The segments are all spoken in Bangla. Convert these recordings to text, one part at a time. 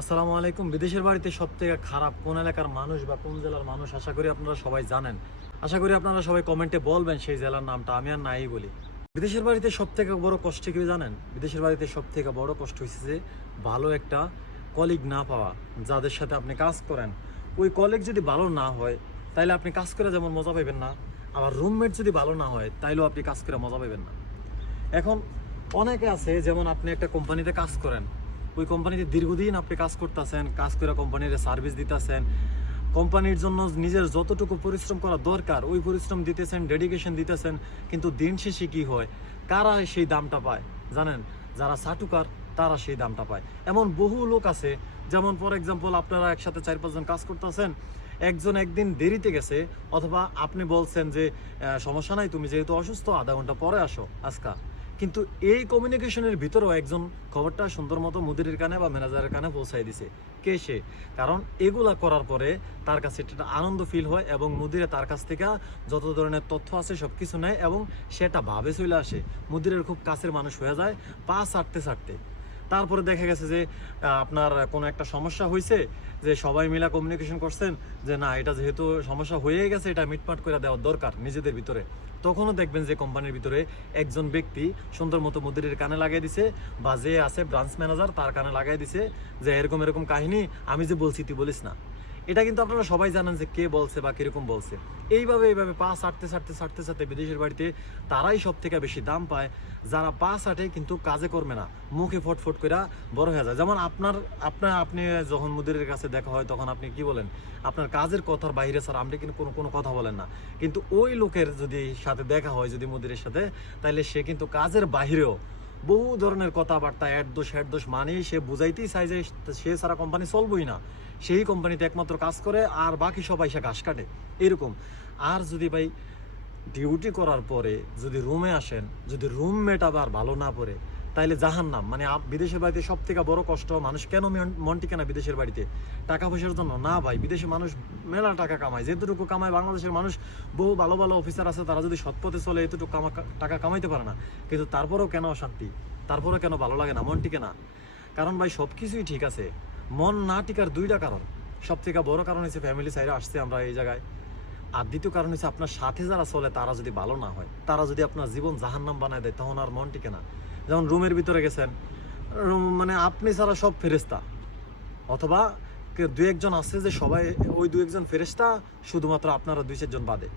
আসসালামু আলাইকুম। বিদেশের বাড়িতে সবথেকে খারাপ কোন এলাকার মানুষ বা কোন জেলার মানুষ আশা করি আপনারা সবাই জানেন। আশা করি আপনারা সবাই কমেন্টে বলবেন সেই জেলার নামটা, আমি আর নাই বলি। বিদেশের বাড়িতে সবথেকে বড় কষ্ট কি জানেন? বিদেশের বাড়িতে সবথেকে বড় কষ্ট হচ্ছে যে ভালো একটা কলিগ না পাওয়া। যাদের সাথে আপনি কাজ করেন ওই কলিগ যদি ভালো না হয় তাইলে আপনি কাজ করে যেমন মজা পাবেন না, আবার রুমমেট যদি ভালো না হয় তাইলেও আপনি কাজ করে মজা পাবেন না। এখন অনেকে আছে, যেমন আপনি একটা কোম্পানিতে কাজ করেন, ওই কোম্পানিতে দীর্ঘদিন আপনি কাজ করতেছেন, কাজ করে কোম্পানির সার্ভিস দিতেছেন, কোম্পানির জন্য নিজের যতটুকু পরিশ্রম করা দরকার ওই পরিশ্রম দিতেছেন, ডেডিকেশন দিতেছেন, কিন্তু দিন শেষে কী হয়, কারা সেই দামটা পায় জানেন? যারা চাটুকার তারা সেই দামটা পায়। এমন বহু লোক আছে, যেমন ফর এক্সাম্পল আপনারা একসাথে 4-5 জন কাজ করতেছেন, একজন একদিন দেরিতে গেছে, অথবা আপনি বলছেন যে সমস্যা নাই, তুমি যেহেতু অসুস্থ আধা ঘন্টা পরে আসো আজকা, কিন্তু এই কমিউনিকেশনের ভিতরেও একজন খবরটা সুন্দর মতো মুদিরের কানে বা ম্যানেজারের কানে পৌঁছাই দিছে। কে সে? কারণ এগুলা করার পরে তার কাছে একটা আনন্দ ফিল হয় এবং মুদিরে তার কাছ থেকে যত ধরনের তথ্য আছে সব কিছু নেয় এবং সেটা ভাবে চলে আসে। মুদিরের খুব কাছের মানুষ হয়ে যায় পা ছাড়তে ছাড়তে। তারপরে দেখা গেছে যে আপনার কোনো একটা সমস্যা হয়েছে, যে সবাই মিলে কমিউনিকেশন করছেন যে না, এটা যেহেতু সমস্যা হয়ে গেছে এটা মিটমাট করে দেওয়ার দরকার নিজেদের ভিতরে, তখনও দেখবেন যে কোম্পানির ভিতরে একজন ব্যক্তি সুন্দর মতো মুদিরের কানে লাগিয়ে দিছে, বা যে আছে ব্রাঞ্চ ম্যানেজার তার কানে লাগাই দিছে যে এরকম এরকম কাহিনী, আমি যে বলছি তুই বলিস না। এটা কিন্তু আপনারা সবাই জানেন যে কে বলছে বা কিরকম বলছে। এইভাবে পা ছাড়তে ছাড়তে ছাড়তে ছাড়তে বিদেশের বাড়িতে তারাই সব থেকে বেশি দাম পায়, যারা পা ছাটে কিন্তু কাজে করবে না, মুখে ফটফট করে বড় হয়ে যায়। যেমন আপনি যখন মুদিরের কাছে দেখা হয় তখন আপনি কি বলেন? আপনার কাজের কথার বাইরে স্যার আপনি কিন্তু কোনো কথা বলেন না। কিন্তু ওই লোকের যদি সাথে দেখা হয় যদি মুদিরের সাথে, তাহলে সে কিন্তু কাজের বাহিরেও বহু ধরনের কথাবার্তা অ্যাড দোষ মানেই সে বুঝাইতেই চায় যে সে সারা কোম্পানি চলবই না, সেই কোম্পানিতে একমাত্র কাজ করে আর বাকি সবাই সে ঘাস কাটে এরকম। আর যদি ভাই ডিউটি করার পরে যদি রুমে আসেন, যদি রুমমেট আবার ভালো না পড়ে, তাইলে জাহান্নাম। মানে বিদেশের বাড়িতে সব থেকে বড় কষ্ট, মানুষ কেন মন টিকে না বিদেশের বাড়িতে? টাকা পয়সার জন্য না ভাই, বিদেশে মানুষ মেলা টাকা কামায়, যেটুকু কামায় বাংলাদেশের মানুষ, বহু ভালো ভালো অফিসার আছে তারা যদি সৎ পথে চলে এতটুকু টাকা কামাইতে পারে না, কিন্তু তারপরেও কেন অশান্তি, তারপরেও কেন ভালো লাগে না, মন টিকে না? কারণ ভাই সব কিছুই ঠিক আছে, মন না টিকার দুইটা কারণ। সব থেকে বড় কারণ হচ্ছে ফ্যামিলি সাইডে আসছে আমরা এই জায়গায়, আর দ্বিতীয় কারণ হচ্ছে আপনার সাথে যারা চলে তারা যদি ভালো না হয়, তারা যদি আপনার জীবন জাহান্নাম বানায় দেয়, তখন আর মন টিকে না। যেমন রুমের ভিতরে গেছেন, মানে আপনি ছাড়া সব ফেরেস্তা, অথবা দু একজন আছে যে সবাই ওই দু একজন ফেরেস্তা, শুধুমাত্র আপনারা 2-4 জন বাদে।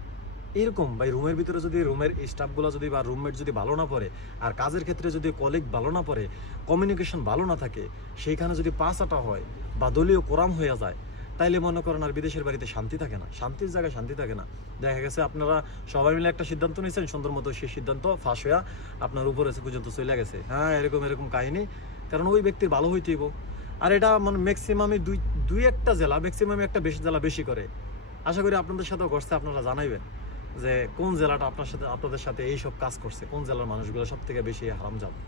এরকম ভাই রুমের ভিতরে যদি রুমের স্টাফগুলো যদি বা রুমমেট যদি ভালো না পড়ে, আর কাজের ক্ষেত্রে যদি কলিগ ভালো না পড়ে, কমিউনিকেশন ভালো না থাকে, সেইখানে যদি পাঁচাটা হয় বা দলীয় কোরাম হয়ে যায়, তাইলে মনে করেন আর বিদেশের বাড়িতে শান্তি থাকে না, শান্তির জায়গায় শান্তি থাকে না। দেখা গেছে আপনারা সবাই মিলে একটা সিদ্ধান্ত নিয়েছেন, সুন্দর মতো সেই সিদ্ধান্ত ফাঁস হইয়া আপনার উপরে পর্যন্ত চলে গেছে। হ্যাঁ, এরকম কাহিনী, কারণ ওই ব্যক্তির ভালো হইতেইব। আর এটা মানে ম্যাক্সিমামই দুই একটা জেলা, ম্যাক্সিমামই একটা বেশি জেলা বেশি করে। আশা করি আপনাদের সাথেও করছে, আপনারা জানাইবেন যে কোন জেলাটা আপনাদের সাথে এইসব কাজ করছে, কোন জেলার মানুষগুলো সব থেকে বেশি হারামজাদা।